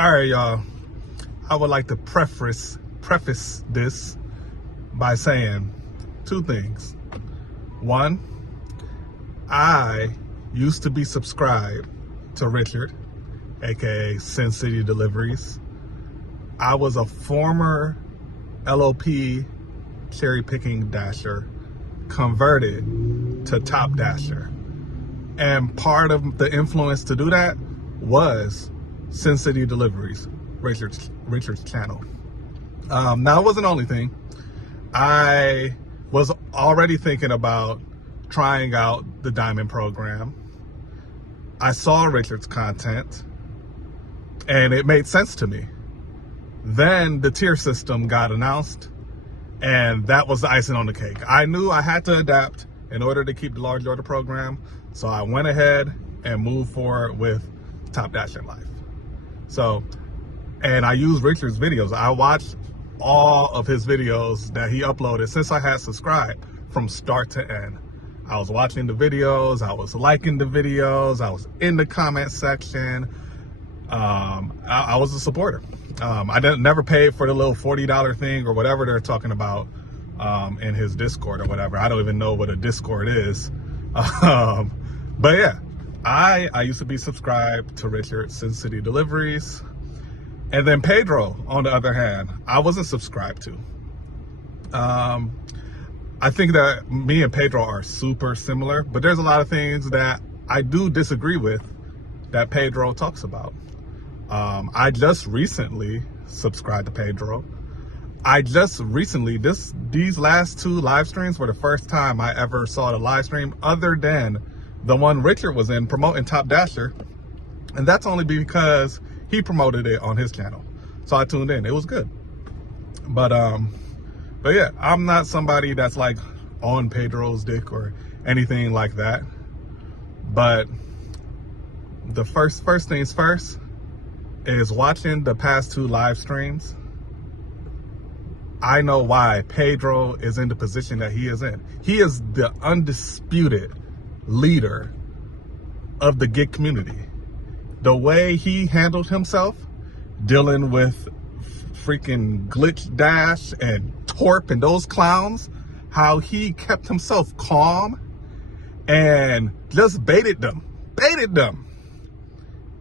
All right, y'all. I would like to preface this by saying two things. One, I used to be subscribed to Richard, aka Sin City Deliveries. I was a former LOP cherry picking dasher converted to top dasher. And part of the influence to do that was Sin City Deliveries, Richard's channel. Now, it wasn't the only thing. I was already thinking about trying out the Diamond program. I saw Richard's content, and it made sense to me. Then the tier system got announced, and that was the icing on the cake. I knew I had to adapt in order to keep the large order program, so I went ahead and moved forward with Top Dasher Life. So, and I used Richard's videos. I watched all of his videos that he uploaded since I had subscribed from start to end. I was watching the videos, I was liking the videos, I was in the comment section. I was a supporter. I never paid for the little $40 thing or whatever they're talking about in his Discord or whatever. I don't even know what a Discord is. But yeah, I used to be subscribed to Richard Sin City Deliveries. And then Pedro, on the other hand, I wasn't subscribed to. I think that me and Pedro are super similar, but there's a lot of things that I do disagree with that Pedro talks about. I just recently subscribed to Pedro. I just recently, these last two live streams were the first time I ever saw the live stream other than the one Richard was in promoting Top Dasher. And that's only because he promoted it on his channel. So I tuned in. It was good. But yeah, I'm not somebody that's like on Pedro's dick or anything like that. But the first things first is watching the past two live streams. I know why Pedro is in the position that he is in. He is the undisputed leader of the gig community. The way he handled himself, dealing with freaking Glitch Dash and Torp and those clowns, how he kept himself calm and just baited them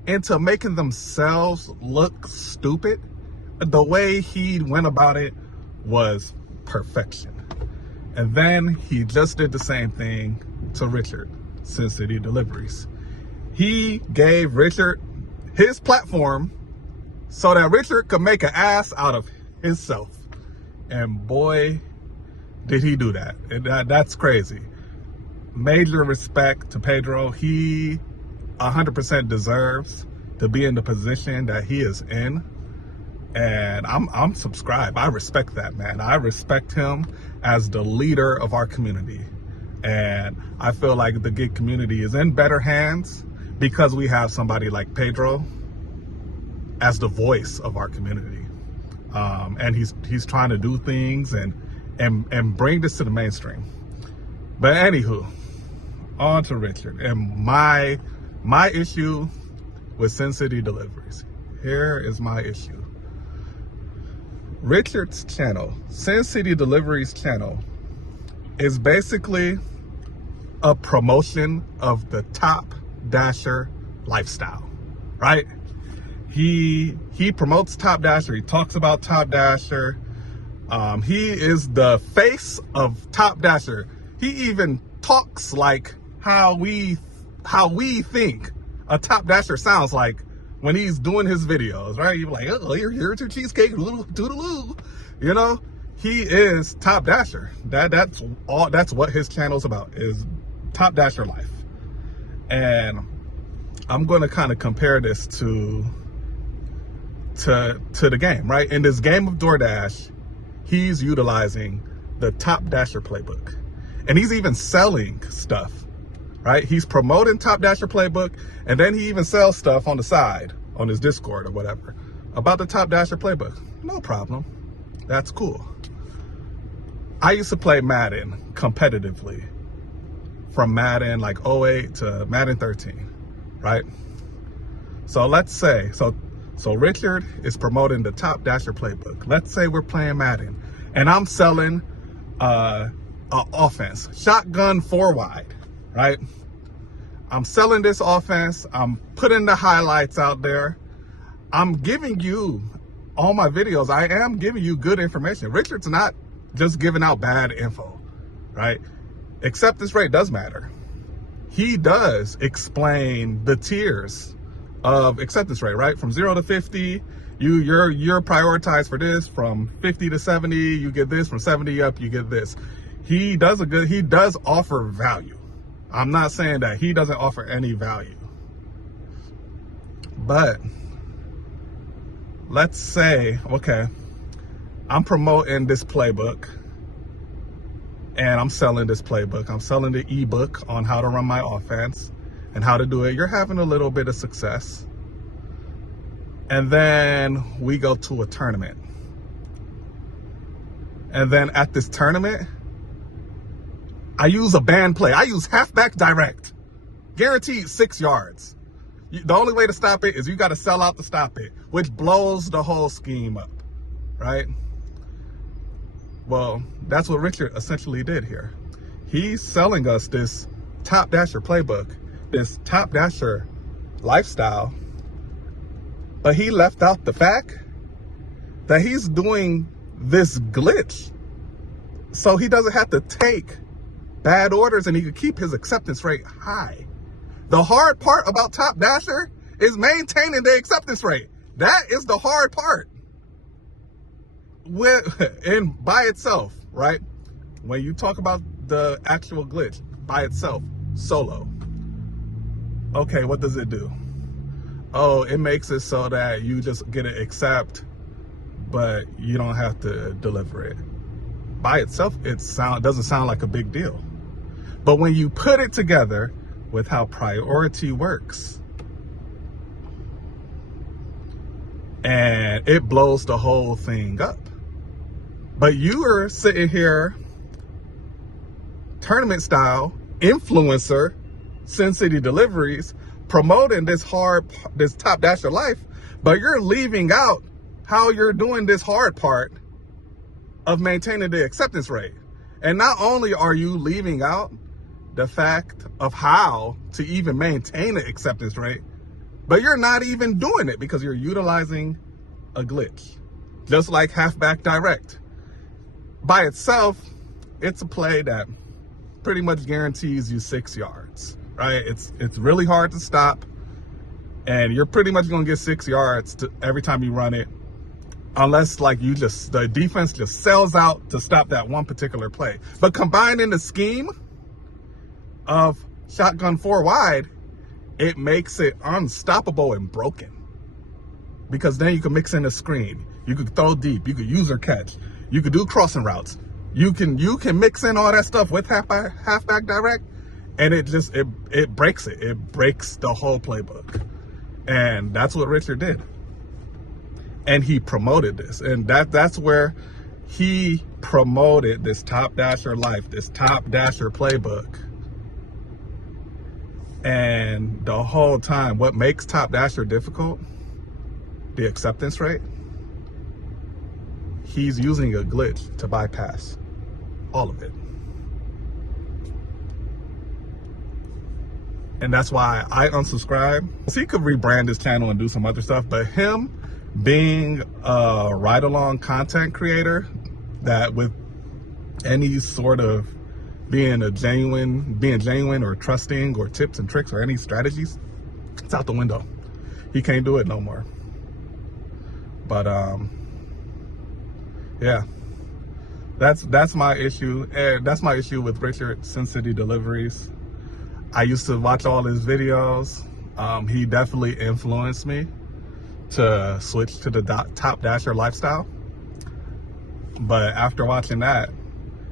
into making themselves look stupid. The way he went about it was perfection. And then he just did the same thing to Richard, Sin City Deliveries. He gave Richard his platform so that Richard could make an ass out of himself. And boy, did he do that. That's crazy. Major respect to Pedro. He 100% deserves to be in the position that he is in. And I'm subscribed. I respect that, man. I respect him as the leader of our community. And I feel like the gig community is in better hands because we have somebody like Pedro as the voice of our community. And he's trying to do things and bring this to the mainstream. But anywho, on to Richard and my issue with Sin City Deliveries. Here is my issue. Richard's channel, Sin City Deliveries channel, is basically a promotion of the Top Dasher lifestyle, right? He promotes Top Dasher. He talks about Top Dasher. He is the face of Top Dasher. He even talks like how we think a Top Dasher sounds like when he's doing his videos, right? You're like, oh, here's your cheesecake, little toodaloo. You know, he is Top Dasher. That's what his channel's about, is Top Dasher life. And I'm going to kind of compare this to the game, right? In this game of DoorDash, he's utilizing the Top Dasher playbook. And he's even selling stuff, right? He's promoting Top Dasher playbook, and then he even sells stuff on the side on his Discord or whatever about the Top Dasher playbook. No problem. That's cool. I used to play Madden competitively from Madden like 08 to Madden 13, right? So let's say, so So Richard is promoting the Top Dasher playbook. Let's say we're playing Madden and I'm selling an offense, shotgun 4 wide, right? I'm selling this offense. I'm putting the highlights out there. I'm giving you all my videos. I am giving you good information. Richard's not just giving out bad info, right? Acceptance rate does matter. He does explain the tiers of acceptance rate, right? From 0 to 50, you're prioritized for this. From 50 to 70, you get this. From 70 up, you get this. He does offer value. I'm not saying that he doesn't offer any value. But let's say, okay, I'm promoting this playbook and I'm selling this playbook. I'm selling the ebook on how to run my offense and how to do it. You're having a little bit of success. And then we go to a tournament. And then at this tournament, I use a banned play. I use halfback direct. Guaranteed 6 yards. The only way to stop it is you got to sell out to stop it, which blows the whole scheme up, right? Well, that's what Richard essentially did here. He's selling us this Top Dasher playbook, this Top Dasher lifestyle, but he left out the fact that he's doing this glitch so he doesn't have to take bad orders and he could keep his acceptance rate high. The hard part about Top Dasher is maintaining the acceptance rate. That is the hard part. And by itself, right? When you talk about the actual glitch by itself, solo. Okay, what does it do? Oh, it makes it so that you just get it accept, but you don't have to deliver it. By itself, it doesn't sound like a big deal. But when you put it together with how priority works, and it blows the whole thing up. But you are sitting here, tournament style, influencer, Sin City Deliveries, promoting this Top Dasher life, but you're leaving out how you're doing this hard part of maintaining the acceptance rate. And not only are you leaving out the fact of how to even maintain the acceptance rate, but you're not even doing it because you're utilizing a glitch. Just like halfback direct. By itself, it's a play that pretty much guarantees you 6 yards, right? It's really hard to stop, and you're pretty much gonna get 6 yards every time you run it, unless like the defense just sells out to stop that one particular play. But combining the scheme of shotgun 4 wide, it makes it unstoppable and broken. Because then you can mix in a screen, you could throw deep, you could use or catch, you could do crossing routes, you can mix in all that stuff with halfback direct, and it breaks it. It breaks the whole playbook. And that's what Richard did. And he promoted this, and that's where he promoted this Top Dasher life, this Top Dasher playbook. And the whole time, what makes Top Dasher difficult, the acceptance rate, he's using a glitch to bypass all of it. And that's why I unsubscribe. So he could rebrand his channel and do some other stuff, but him being a ride-along content creator that with any sort of being genuine or trusting or tips and tricks or any strategies, it's out the window. He can't do it no more. But yeah, that's my issue. And that's my issue with Richard, Sin City Deliveries. I used to watch all his videos. He definitely influenced me to switch to the Top Dasher lifestyle. But after watching that,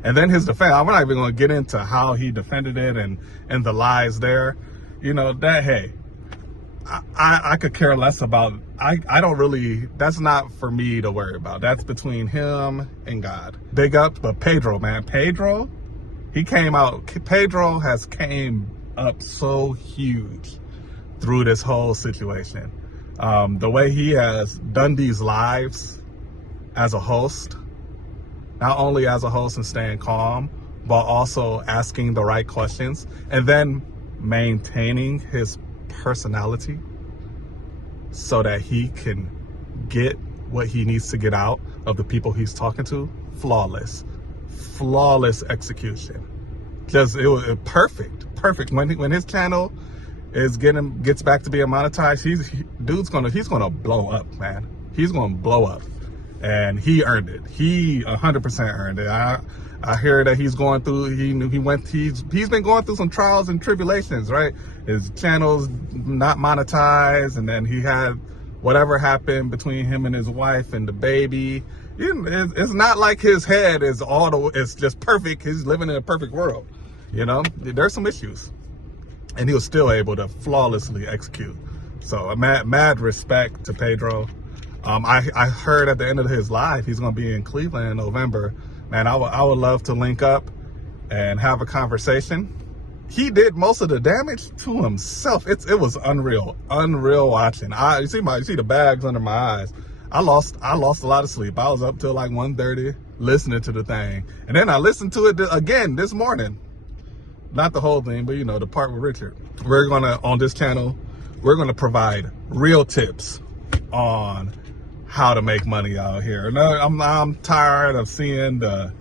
and then his defense, I'm not even going to get into how he defended it and the lies there. You know, that, hey, I could care less about, I don't really, that's not for me to worry about. That's between him and God. Big up, but Pedro, man, Pedro has came up so huge through this whole situation. The way he has done these lives as a host, not only as a host and staying calm, but also asking the right questions and then maintaining his personality so that he can get what he needs to get out of the people he's talking to. Flawless execution. Just, it was perfect. When his channel gets back to being monetized, he's gonna blow up, man. He's gonna blow up, and he earned it. He 100% earned it. I hear that he's going through. He's been going through some trials and tribulations, right? His channel's not monetized, and then he had whatever happened between him and his wife and the baby. It's not like his head is it's just perfect. He's living in a perfect world. You know, there's some issues, and he was still able to flawlessly execute. So mad respect to Pedro. I heard at the end of his live, he's going to be in Cleveland in November. Man, I would love to link up and have a conversation. He did most of the damage to himself. It was unreal watching. You see the bags under my eyes. I lost a lot of sleep. I was up till like 1:30 listening to the thing, and then I listened to it again this morning. Not the whole thing, but you know, the part with Richard. On this channel, we're gonna provide real tips on how to make money out here. No, I'm tired of seeing the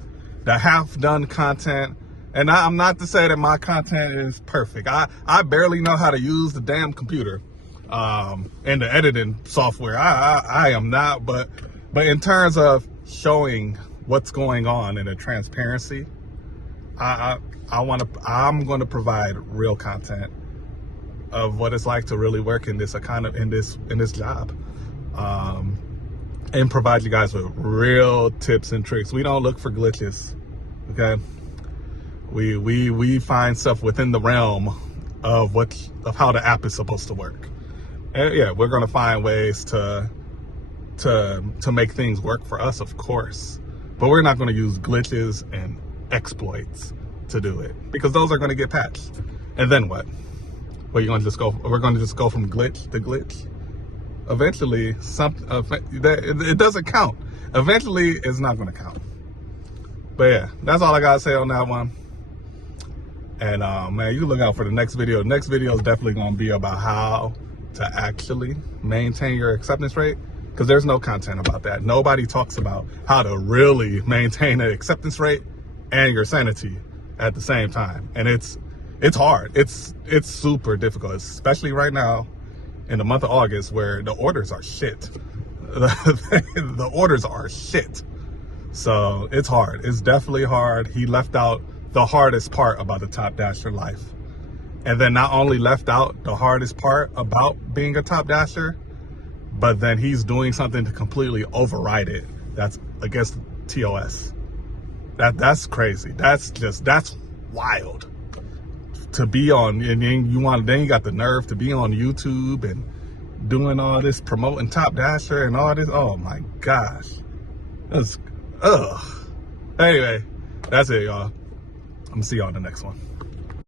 half-done content, and I'm not to say that my content is perfect. I barely know how to use the damn computer and the editing software. I am not, but in terms of showing what's going on in a transparency, I'm going to provide real content of what it's like to really work in this job, and provide you guys with real tips and tricks. We don't look for glitches, okay? We find stuff within the realm of how the app is supposed to work. And yeah, we're going to find ways to make things work for us, of course, but we're not going to use glitches and exploits to do it, because those are going to get patched. And then what? We're going to just go from glitch to glitch. Eventually, it doesn't count. Eventually, it's not going to count. But yeah, that's all I got to say on that one. And man, you look out for the next video. The next video is definitely going to be about how to actually maintain your acceptance rate, because there's no content about that. Nobody talks about how to really maintain an acceptance rate and your sanity at the same time. And it's hard. It's super difficult, especially right now in the month of August, where the orders are shit. The orders are shit. So it's hard. It's definitely hard. He left out the hardest part about the Top Dasher life. And then not only left out the hardest part about being a Top Dasher, but then he's doing something to completely override it. That's against TOS. That's crazy. That's wild. To be on, and then you got the nerve to be on YouTube and doing all this, promoting Top Dasher and all this. Oh my gosh. Anyway, that's it, y'all. I'm gonna see y'all in the next one.